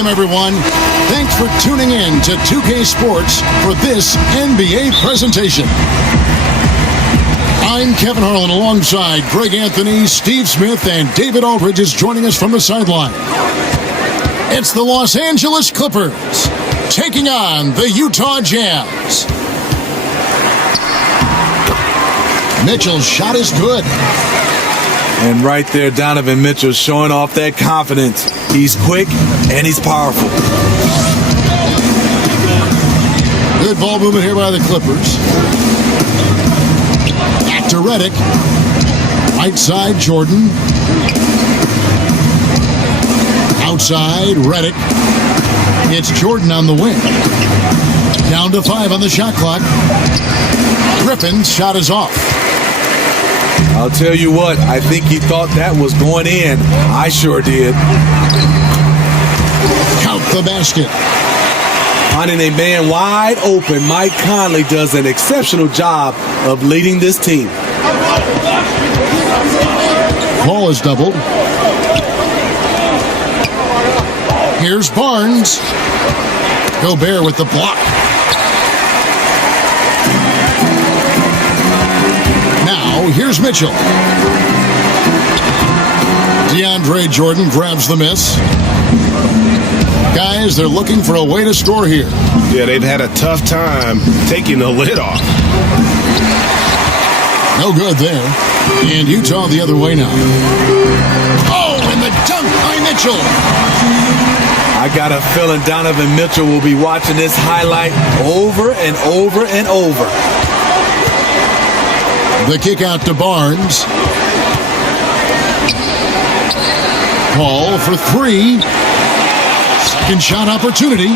Welcome, everyone. Thanks for tuning in to 2K Sports for this NBA presentation. I'm Kevin Harlan alongside Greg Anthony, Steve Smith, and David Aldridge is joining us from the sideline. It's the Los Angeles Clippers taking on the Utah Jazz. Mitchell's shot is good. And right there, Donovan Mitchell showing off that confidence. He's quick and he's powerful. Good ball movement here by the Clippers. Back to Redick. Right side, Jordan. Outside, Redick. It's Jordan on the wing. Down to 5 on the shot clock. Griffin's shot is off. I'll tell you what, I think he thought that was going in. I sure did. Count the basket. Finding a man wide open, Mike Conley does an exceptional job of leading this team. Ball is doubled. Here's Barnes. Gobert with the block. Now, here's Mitchell. DeAndre Jordan grabs the miss. Guys, they're looking for a way to score here. Yeah, they've had a tough time taking the lid off. No good there. And Utah the other way now. Oh, and the dunk by Mitchell. I got a feeling Donovan Mitchell will be watching this highlight over and over and over. The kick out to Barnes. Paul for 3. Second shot opportunity.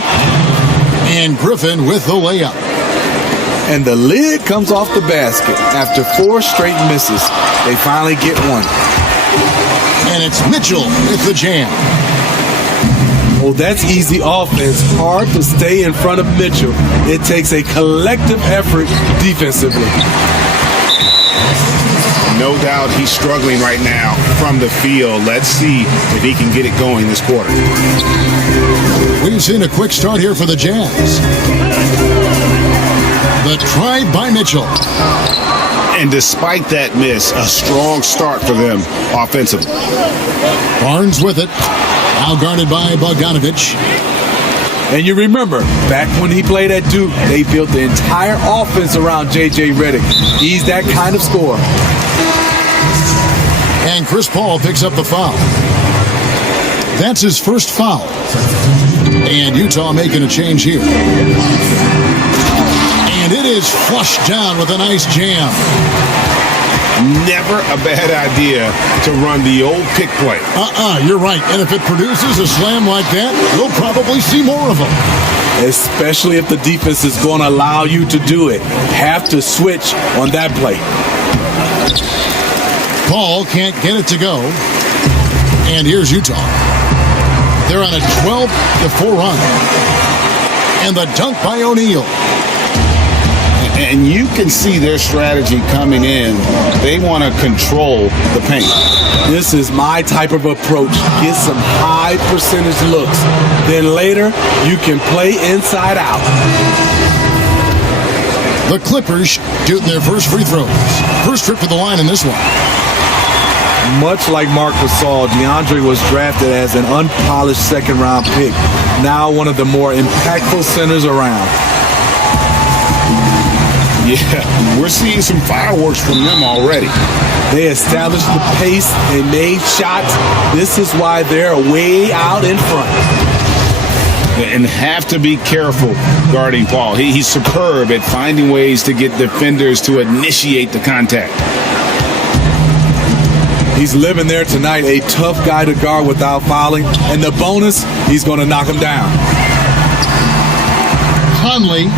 And Griffin with the layup. And the lid comes off the basket. After 4 straight misses, they finally get one. And it's Mitchell with the jam. Oh, that's easy offense. Hard to stay in front of Mitchell. It takes a collective effort defensively. No doubt he's struggling right now from the field. Let's see if he can get it going this quarter. We've seen a quick start here for the Jazz. The try by Mitchell. And despite that miss, a strong start for them offensively. Barnes with it. Now guarded by Bogdanovich. And you remember, back when he played at Duke, they built the entire offense around J.J. Redick. He's that kind of scorer. And Chris Paul picks up the foul. That's his first foul. And Utah making a change here. And it is flushed down with a nice jam. Never a bad idea to run the old pick play. You're right. And if it produces a slam like that, we'll probably see more of them. Especially if the defense is going to allow you to do it. Have to switch on that play. Paul can't get it to go. And here's Utah. They're on a 12-4 run. And the dunk by O'Neal. And you can see their strategy coming in. They want to control the paint. This is my type of approach. Get some high percentage looks. Then later, you can play inside out. The Clippers shoot their first free throws. First trip to the line in this one. Much like Marc Gasol, DeAndre was drafted as an unpolished second-round pick. Now one of the more impactful centers around. Yeah, we're seeing some fireworks from them already. They established the pace. They made shots. This is why they're way out in front. And have to be careful guarding Paul. He's superb at finding ways to get defenders to initiate the contact. He's living there tonight, a tough guy to guard without fouling. And the bonus, he's going to knock him down. Conley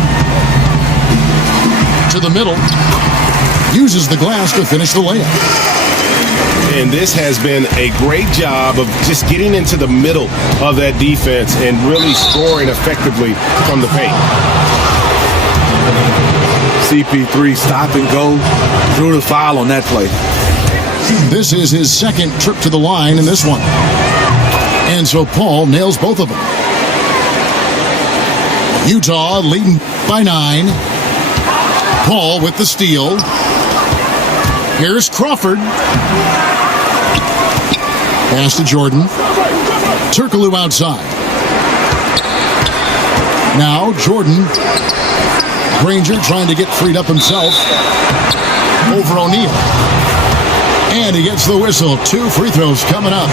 to the middle, uses the glass to finish the layup. And this has been a great job of just getting into the middle of that defense and really scoring effectively from the paint. CP3 stop and go, drew the foul on that play. This is his second trip to the line in this one. And so Paul nails both of them. Utah leading by 9. Paul with the steal. Here's Crawford. Pass to Jordan. Turkoglu outside. Now Jordan. Granger trying to get freed up himself. Over O'Neal. And he gets the whistle. 2 free throws coming up.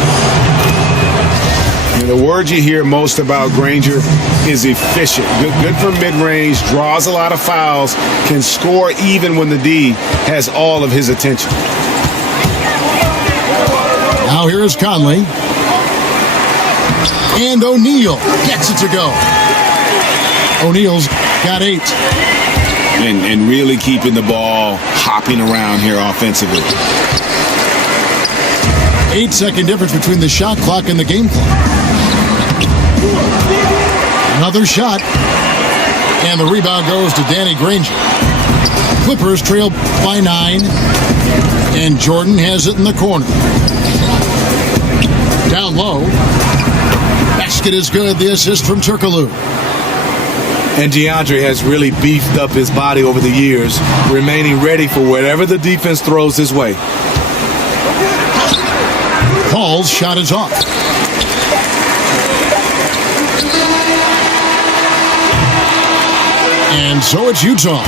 And the word you hear most about Granger is efficient. Good from mid-range, draws a lot of fouls, can score even when the D has all of his attention. Now here is Conley. And O'Neal gets it to go. O'Neal's got 8. And really keeping the ball hopping around here offensively. 8-second difference between the shot clock and the game clock. Another shot. And the rebound goes to Danny Granger. Clippers trail by 9. And Jordan has it in the corner. Down low. Basket is good. The assist from Turkoglu. And DeAndre has really beefed up his body over the years, remaining ready for whatever the defense throws his way. Paul's shot is off. And so it's Utah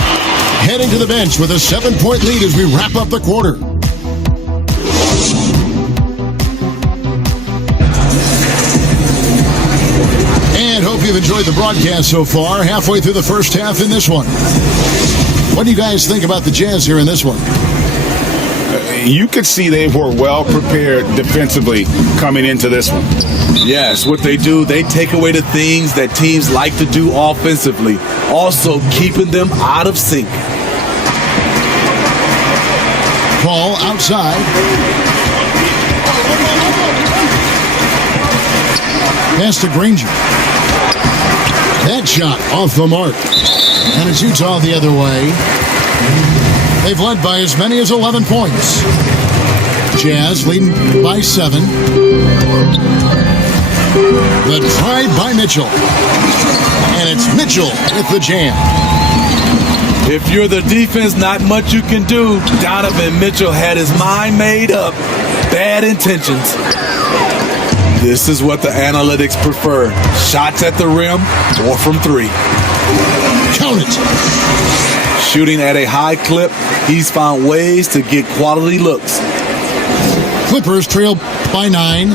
heading to the bench with a 7-point lead as we wrap up the quarter. And hope you've enjoyed the broadcast so far. Halfway through the first half in this one. What do you guys think about the Jazz here in this one? You could see they were well prepared defensively coming into this one. Yes, what they do, they take away the things that teams like to do offensively, also keeping them out of sync. Paul outside. Pass to Granger. That shot off the mark. And it's Utah the other way. They've led by as many as 11 points. Jazz leading by 7. The try by Mitchell. And it's Mitchell with the jam. If you're the defense, not much you can do. Donovan Mitchell had his mind made up. Bad intentions. This is what the analytics prefer. Shots at the rim or from 3. Count it. Shooting at a high clip, he's found ways to get quality looks. Clippers trail by 9.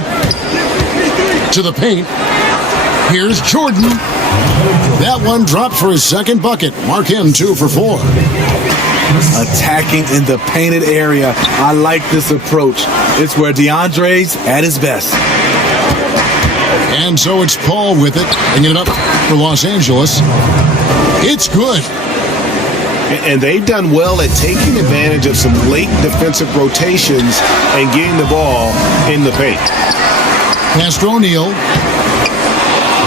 To the paint. Here's Jordan. That one dropped for his second bucket. Mark him 2 for 4. Attacking in the painted area. I like this approach. It's where DeAndre's at his best. And so it's Paul with it, bringing it up for Los Angeles. It's good. And they've done well at taking advantage of some late defensive rotations and getting the ball in the paint. Pass to O'Neal.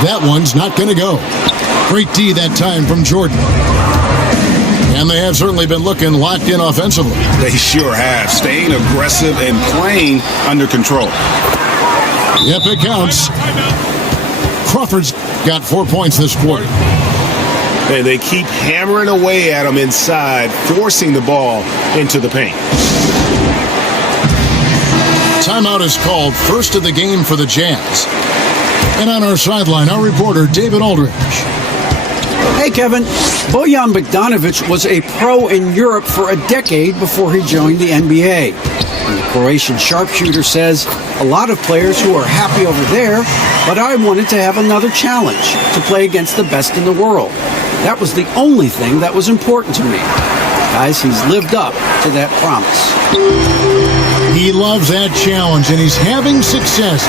That one's not going to go. Great D that time from Jordan. And they have certainly been looking locked in offensively. They sure have, staying aggressive and playing under control. Yep, it counts. Crawford's got 4 points this quarter. And they keep hammering away at him inside, forcing the ball into the paint. Timeout is called, first of the game for the Jazz. And on our sideline, our reporter, David Aldridge. Hey, Kevin. Bojan Bogdanovic was a pro in Europe for a decade before he joined the NBA. And the Croatian sharpshooter says, a lot of players who are happy over there, but I wanted to have another challenge, to play against the best in the world. That was the only thing that was important to me. Guys, he's lived up to that promise. He loves that challenge, and he's having success.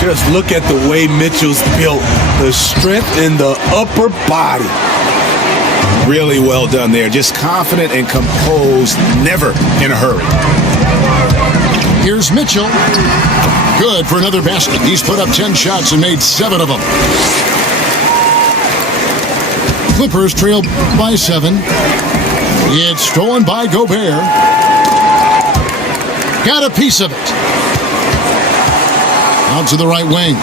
Just look at the way Mitchell's built. The strength in the upper body. Really well done there. Just confident and composed, never in a hurry. Here's Mitchell. Good for another basket. He's put up 10 shots and made 7 of them. Clippers trail by 7. It's stolen by Gobert. Got a piece of it. Out to the right wing.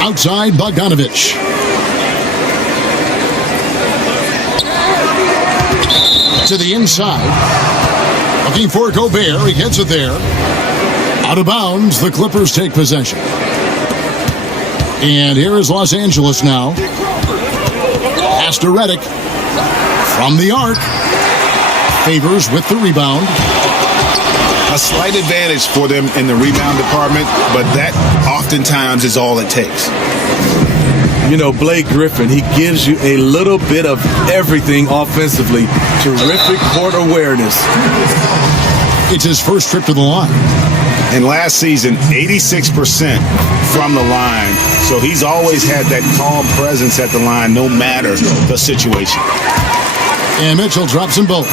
Outside, Bogdanovich. To the inside. Looking for Gobert. He gets it there. Out of bounds, the Clippers take possession. And here is Los Angeles now. Pass to Redick. From the arc. Favors with the rebound. A slight advantage for them in the rebound department, but that oftentimes is all it takes. You know, Blake Griffin, he gives you a little bit of everything offensively. Terrific court awareness. It's his first trip to the line. And last season, 86% from the line. So he's always had that calm presence at the line, no matter the situation. And Mitchell drops them both.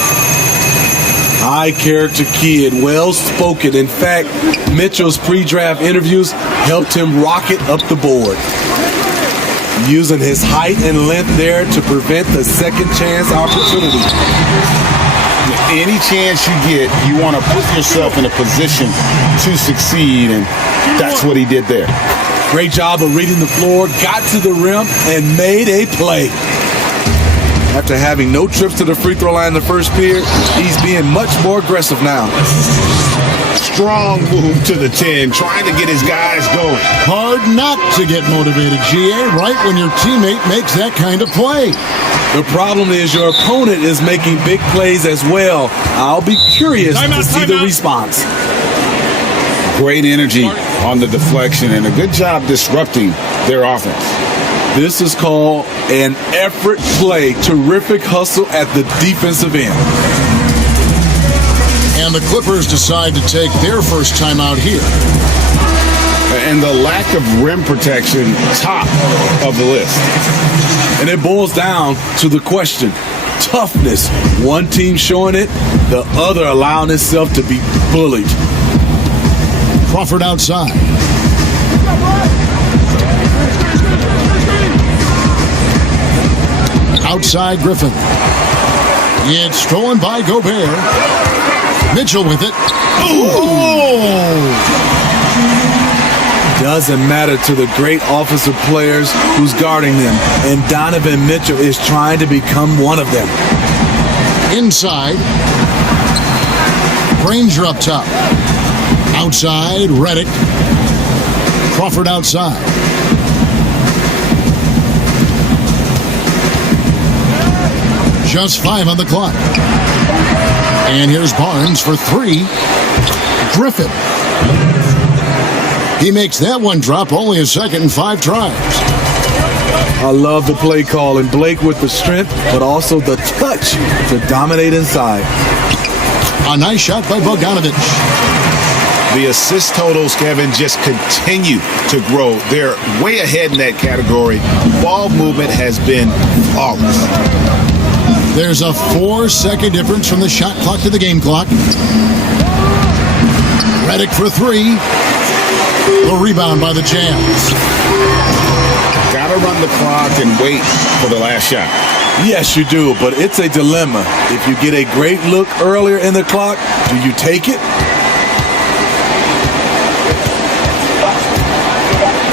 High character kid, well spoken. In fact, Mitchell's pre-draft interviews helped him rocket up the board. Using his height and length there to prevent the second chance opportunity. Any chance you get, you want to put yourself in a position to succeed, and that's what he did there. Great job of reading the floor, got to the rim, and made a play. After having no trips to the free throw line in the first period, he's being much more aggressive now. Strong move to the 10, trying to get his guys going. Hard not to get motivated, GA, right when your teammate makes that kind of play. The problem is your opponent is making big plays as well. I'll be curious to see the response. Great energy on the deflection and a good job disrupting their offense. This is called an effort play. Terrific hustle at the defensive end. And the Clippers decide to take their first time out here. And the lack of rim protection, top of the list. And it boils down to the question. Toughness. One team showing it, the other allowing itself to be bullied. Crawford outside. Outside Griffin. It's stolen by Gobert. Mitchell with it. Doesn't matter to the great offensive players who's guarding them. And Donovan Mitchell is trying to become one of them. Inside. Granger up top. Outside, Redick. Crawford outside. Just 5 on the clock. And here's Barnes for 3. Griffin. He makes that one drop, only a second and 5 tries. I love the play call, and Blake with the strength, but also the touch to dominate inside. A nice shot by Bogdanovich. The assist totals, Kevin, just continue to grow. They're way ahead in that category. Ball movement has been flawless. There's a 4-second difference from the shot clock to the game clock. Redick for 3. The rebound by the Jazz. Got to run the clock and wait for the last shot. Yes, you do, but it's a dilemma. If you get a great look earlier in the clock, do you take it?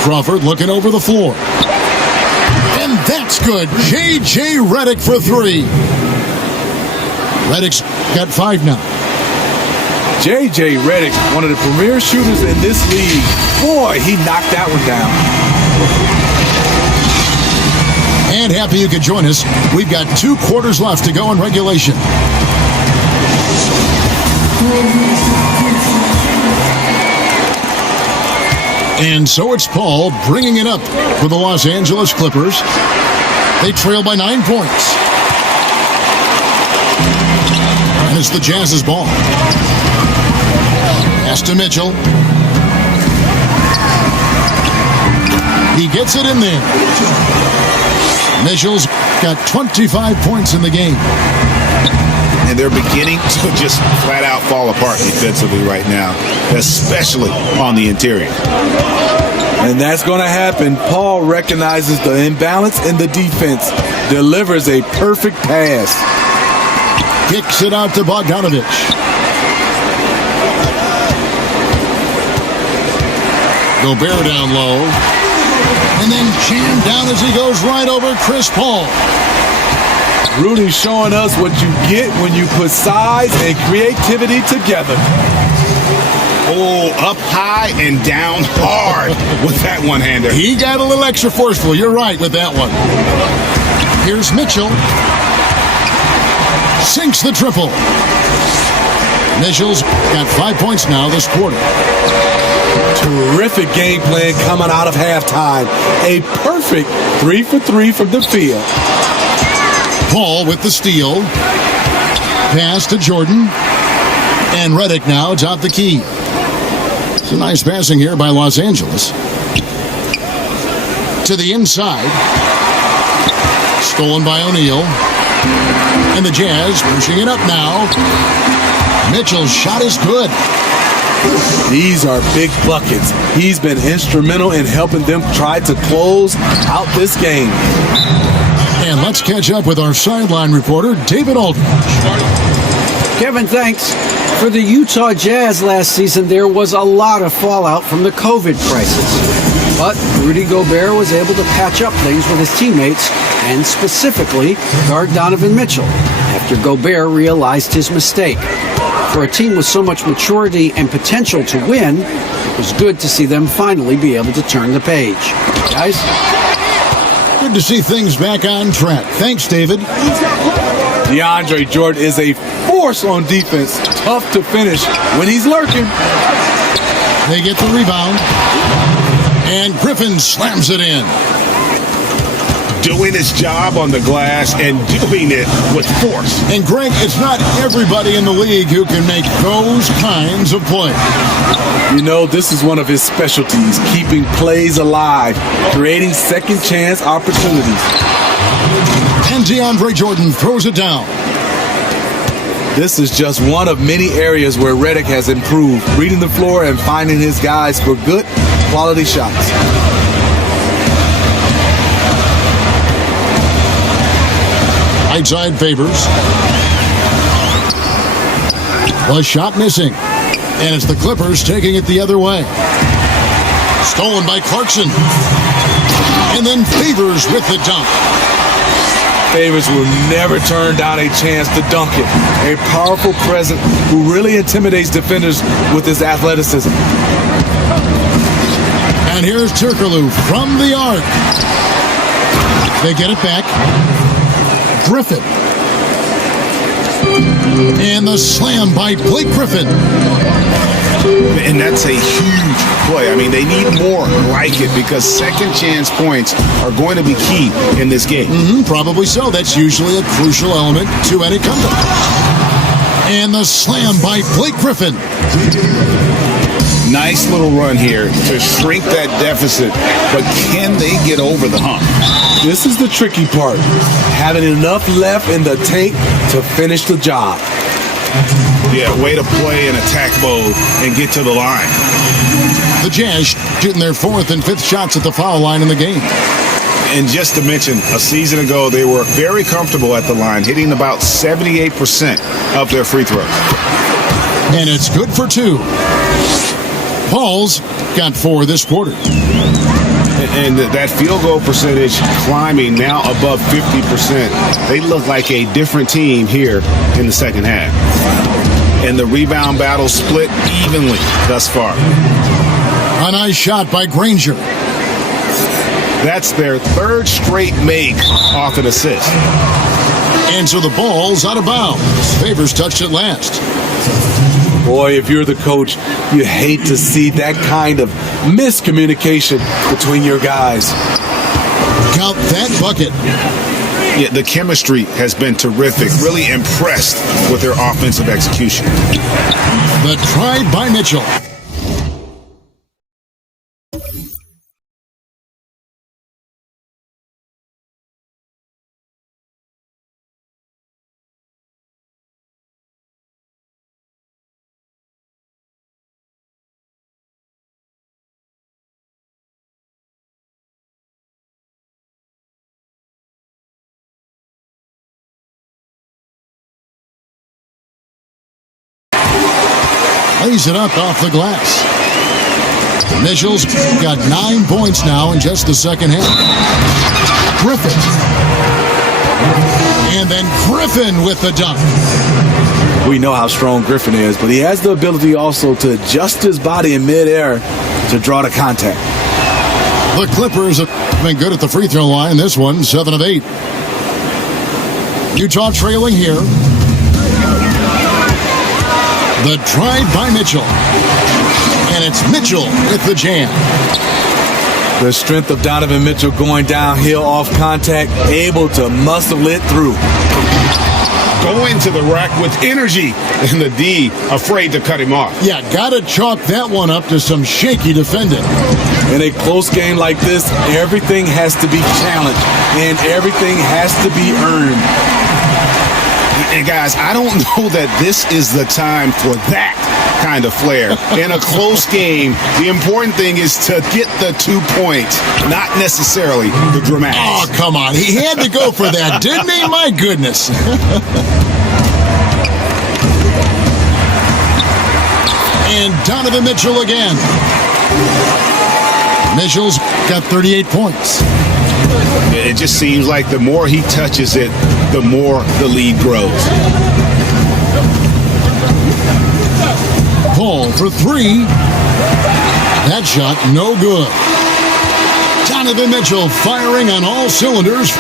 Crawford looking over the floor. And that's good. J.J. Redick for 3. Redick's got 5 now. J.J. Redick, one of the premier shooters in this league. Boy, he knocked that one down. And happy you could join us. We've got 2 quarters left to go in regulation. And so it's Paul bringing it up for the Los Angeles Clippers. They trail by 9 points. And it's the Jazz's ball. Pass to Mitchell. He gets it in there. Mitchell's got 25 points in the game. And they're beginning to just flat out fall apart defensively right now, especially on the interior. And that's going to happen. Paul recognizes the imbalance in the defense, delivers a perfect pass. Kicks it out to Bogdanovich. Gobert down low. And then jammed down as he goes right over Chris Paul. Rudy showing us what you get when you put size and creativity together. Oh, up high and down hard with that one-hander. He got a little extra forceful. You're right with that one. Here's Mitchell. Sinks the triple. Mitchell's got 5 points now this quarter. Terrific game plan coming out of halftime. A perfect 3 for 3 from the field. Paul with the steal. Pass to Jordan. And Redick now atop the key. It's a nice passing here by Los Angeles. To the inside. Stolen by O'Neal. And the Jazz pushing it up now. Mitchell's shot is good. These are big buckets. He's been instrumental in helping them try to close out this game. And let's catch up with our sideline reporter, David Aldridge. Kevin, thanks. For the Utah Jazz last season, there was a lot of fallout from the COVID crisis. But Rudy Gobert was able to patch up things with his teammates and specifically guard Donovan Mitchell after Gobert realized his mistake. For a team with so much maturity and potential to win, it was good to see them finally be able to turn the page. Guys? Good to see things back on track. Thanks, David. DeAndre Jordan is a force on defense. Tough to finish when he's lurking. They get the rebound. And Griffin slams it in. Doing his job on the glass and doing it with force. And Greg, it's not everybody in the league who can make those kinds of plays. You know, this is one of his specialties, keeping plays alive, creating second chance opportunities. And DeAndre Jordan throws it down. This is just one of many areas where Redick has improved, reading the floor and finding his guys for good, quality shots. Right side Favors. Was shot missing. And it's the Clippers taking it the other way. Stolen by Clarkson. And then Favors with the dunk. Favors will never turn down a chance to dunk it. A powerful presence who really intimidates defenders with his athleticism. And here's Turkoglu from the arc. They get it back. Griffin. And the slam by Blake Griffin. And that's a huge play. I mean, they need more like it because second chance points are going to be key in this game. Probably so. That's usually a crucial element to any comeback. And the slam by Blake Griffin. Nice little run here to shrink that deficit, but can they get over the hump? This is the tricky part, having enough left in the tank to finish the job. Yeah, way to play in attack mode and get to the line. The Jazz shooting their fourth and fifth shots at the foul line in the game. And just to mention, a season ago, they were very comfortable at the line, hitting about 78% of their free throws. And it's good for two. Paul's got 4 this quarter. And that field goal percentage climbing now above 50%. They look like a different team here in the second half. And the rebound battle split evenly thus far. A nice shot by Granger. That's their third straight make off an assist. And so the ball's out of bounds. Favors touched it last. Boy, if you're the coach, you hate to see that kind of miscommunication between your guys. Count that bucket. Yeah, the chemistry has been terrific. Really impressed with their offensive execution. The try by Mitchell. Lays it up off the glass. Mitchell's got 9 points now in just the second half. Griffin. And then Griffin with the dunk. We know how strong Griffin is, but he has the ability also to adjust his body in midair to draw the contact. The Clippers have been good at the free throw line. This one, 7 of 8. Utah trailing here. The drive by Mitchell. And it's Mitchell with the jam. The strength of Donovan Mitchell going downhill off contact, able to muscle it through. Going to the rack with energy, and the D afraid to cut him off. Yeah, gotta chalk that one up to some shaky defending. In a close game like this, everything has to be challenged, and everything has to be earned. And guys, I don't know that this is the time for that kind of flair. In a close game, the important thing is to get the 2 points, not necessarily the dramatics. Oh, come on. He had to go for that, didn't he? My goodness. And Donovan Mitchell again. Mitchell's got 38 points. It just seems like the more he touches it, the more the lead grows. Paul for 3. That shot, no good. Donovan Mitchell firing on all cylinders.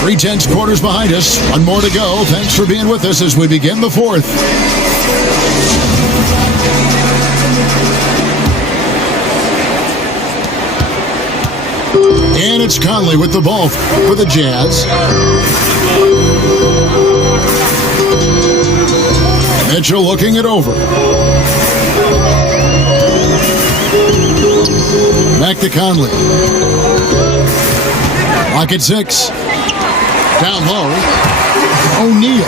3/10 quarters behind us. One more to go. Thanks for being with us as we begin the fourth. And it's Conley with the ball for the Jazz. Mitchell looking it over. Back to Conley. Lock at 6. Down low. O'Neal.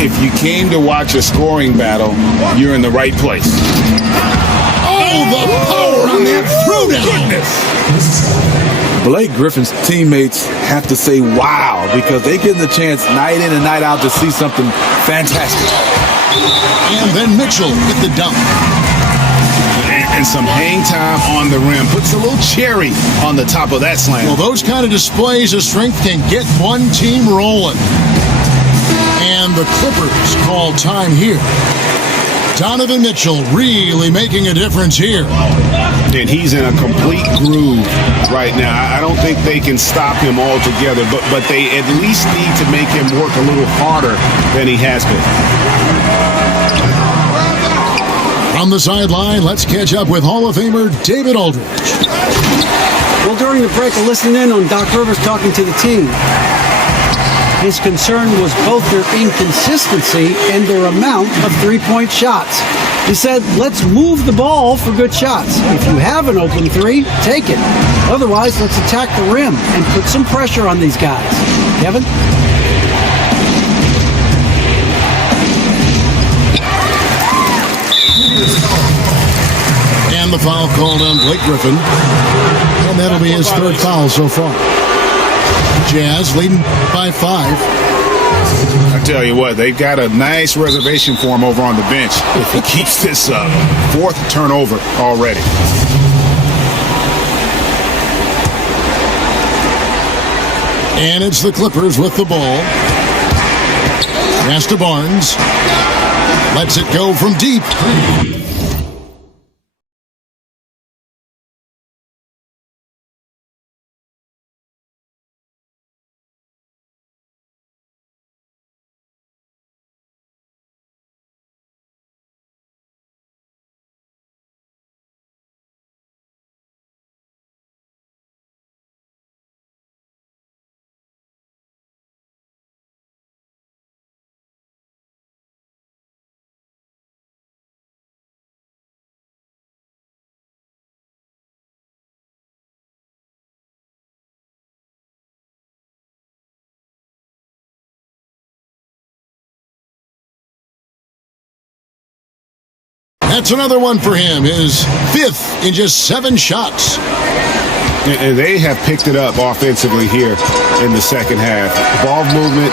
If you came to watch a scoring battle, you're in the right place. Oh, the power on that throwdown. Blake Griffin's teammates have to say wow, because they get the chance night in and night out to see something fantastic. And then Mitchell with the dunk. And some hang time on the rim. Puts a little cherry on the top of that slam. Well, those kind of displays of strength can get one team rolling. And the Clippers call time here. Donovan Mitchell really making a difference here. And he's in a complete groove right now. I don't think they can stop him altogether, but they at least need to make him work a little harder than he has been. From the sideline, let's catch up with Hall of Famer David Aldridge. Well, during the break, I listened in on Doc Rivers talking to the team. His concern was both their inconsistency and their amount of three-point shots. He said, let's move the ball for good shots. If you have an open three, take it. Otherwise, let's attack the rim and put some pressure on these guys. Kevin? And the foul called on Blake Griffin. And that'll be his third foul so far. Jazz leading by 5. I tell you what, they've got a nice reservation for him over on the bench if he keeps this up. 4th turnover already. And it's the Clippers with the ball. Pass to Barnes. Lets it go from deep. That's another one for him, his 5th in just 7 shots. And they have picked it up offensively here in the second half. Ball movement,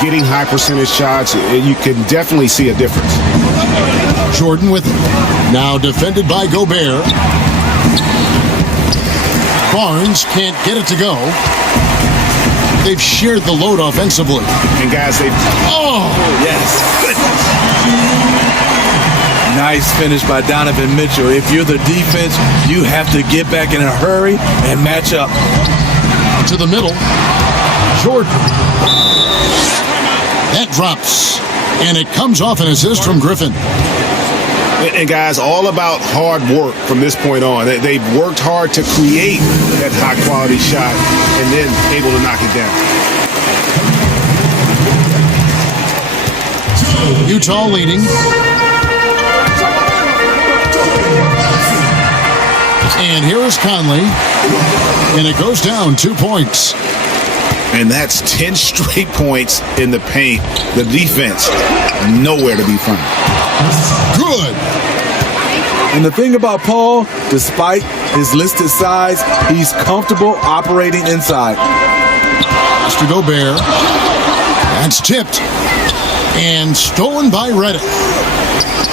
getting high percentage shots, you can definitely see a difference. Jordan with it. Now defended by Gobert. Barnes can't get it to go. They've shared the load offensively. And guys, Oh! Yes. Nice finish by Donovan Mitchell. If you're the defense, you have to get back in a hurry and match up. To the middle. Jordan. That drops. And it comes off an assist from Griffin. And guys, all about hard work from this point on. They've worked hard to create that high-quality shot and then able to knock it down. Utah leading. And here is Conley. And it goes down 2 points. And that's 10 straight points in the paint. The defense, nowhere to be found. Good. And the thing about Paul, despite his listed size, he's comfortable operating inside. Mr. Gobert. That's tipped. And stolen by Reddick.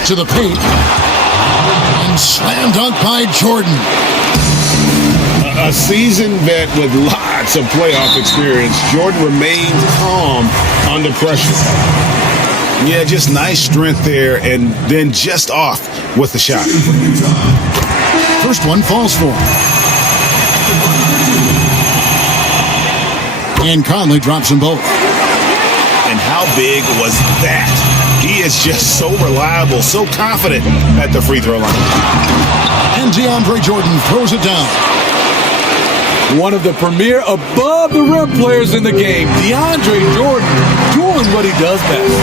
To the paint. And slam dunk by Jordan. A seasoned vet with lots of playoff experience, Jordan remains calm under pressure. Yeah, just nice strength there, and then just off with the shot. First one falls for him. And Conley drops them both. And how big was that? He is just so reliable, so confident at the free throw line. And DeAndre Jordan throws it down. One of the premier above-the-rim players in the game, DeAndre Jordan, doing what he does best.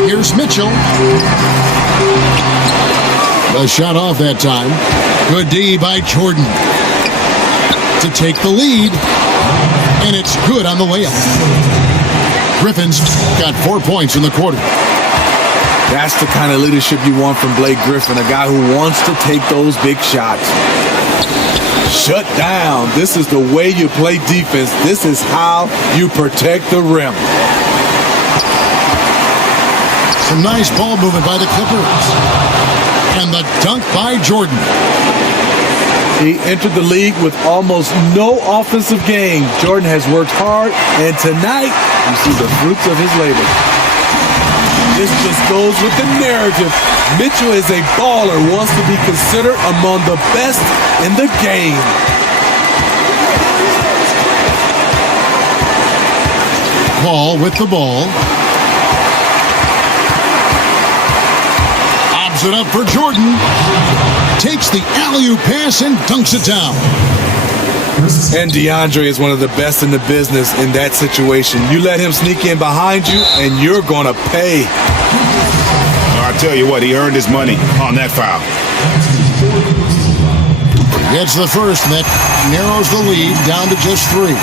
Here's Mitchell. The shot off that time. Good D by Jordan to take the lead. And it's good on the layup. Griffin's got 4 points in the quarter. That's the kind of leadership you want from Blake Griffin, a guy who wants to take those big shots. Shut down. This is the way you play defense. This is how you protect the rim. Some nice ball movement by the Clippers. And the dunk by Jordan. He entered the league with almost no offensive game. Jordan has worked hard, and tonight you see the fruits of his labor. This just goes with the narrative. Mitchell is a baller, wants to be considered among the best in the game. Paul with the ball. Lobs it up for Jordan. Takes the alley-oop pass and dunks it down. And DeAndre is one of the best in the business in that situation. You let him sneak in behind you, and you're going to pay. I tell you what, he earned his money on that foul. Gets the first, and that narrows the lead down to just 3.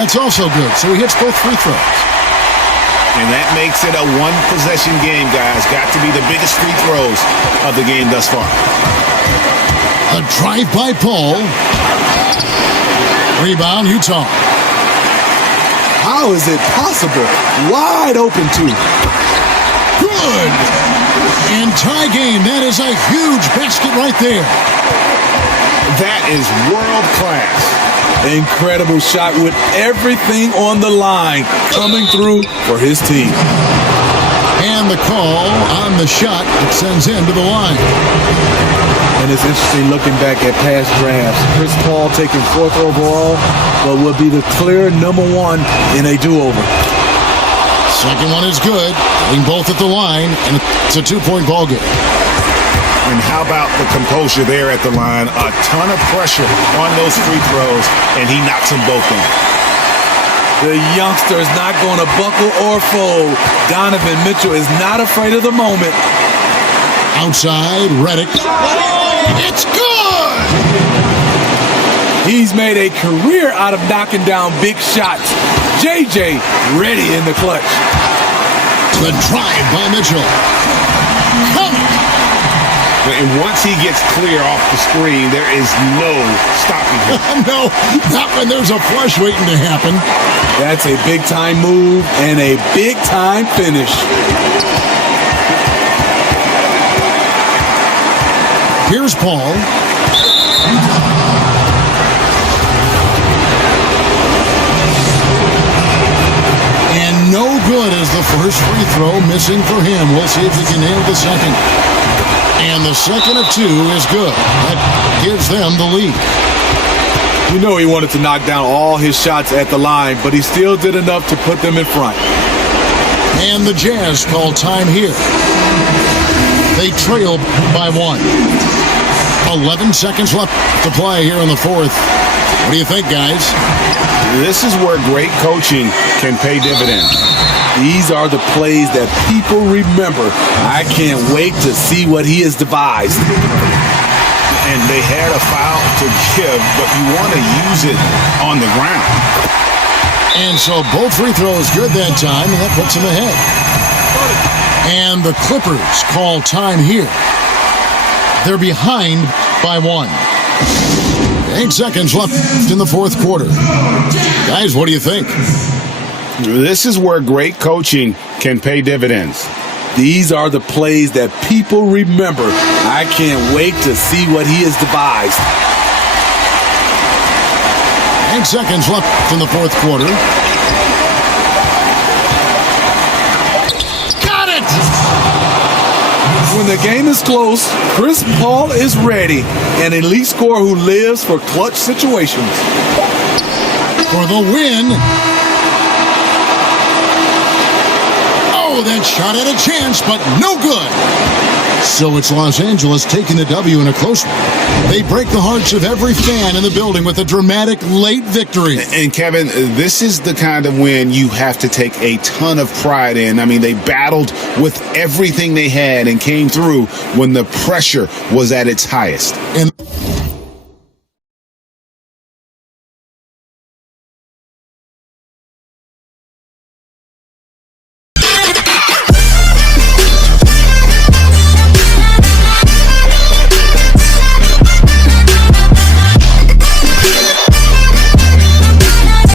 That's also good, so he hits both free throws. And that makes it a one-possession game, guys. Got to be the biggest free throws of the game thus far. A drive by Paul. Rebound, Utah. How is it possible? Wide open, too. Good. And tie game. That is a huge basket right there. That is world class. Incredible shot with everything on the line coming through for his team. And the call on the shot that sends him to the line. And it's interesting looking back at past drafts. Chris Paul taking 4th overall, but will be the clear number 1 in a do-over. Second one is good. Getting both at the line, and it's a 2-point ball game. And how about the composure there at the line? A ton of pressure on those free throws, and he knocks them both in. The youngster is not going to buckle or fold. Donovan Mitchell is not afraid of the moment. Outside, Reddick. It's good! He's made a career out of knocking down big shots. JJ ready in the clutch. The drive by Mitchell. Coming. And once he gets clear off the screen, there is no stopping him. No, not when there's a flush waiting to happen. That's a big-time move and a big-time finish. Here's Paul. And no good as the first free throw, missing for him. We'll see if he can nail the second. And the second of two is good. That gives them the lead. You know he wanted to knock down all his shots at the line, but he still did enough to put them in front. And the Jazz call time here. They trail by 1. 11 seconds left to play here in the fourth. What do you think, guys? This is where great coaching can pay dividends. These are the plays that people remember. I can't wait to see what he has devised. And they had a foul to give, but you want to use it on the ground. And so both free throws good that time, and that puts them ahead. And the Clippers call time here. They're behind by 1. 8 seconds left in the fourth quarter. Guys, what do you think? This is where great coaching can pay dividends. These are the plays that people remember. I can't wait to see what he has devised. 8 seconds left in the fourth quarter. Got it! When the game is close, Chris Paul is ready, an elite scorer who lives for clutch situations. For the win. Oh, that shot had a chance, but no good. So it's Los Angeles taking the W in a close one. They break the hearts of every fan in the building with a dramatic late victory. And Kevin, this is the kind of win you have to take a ton of pride in. I mean, they battled with everything they had and came through when the pressure was at its highest. And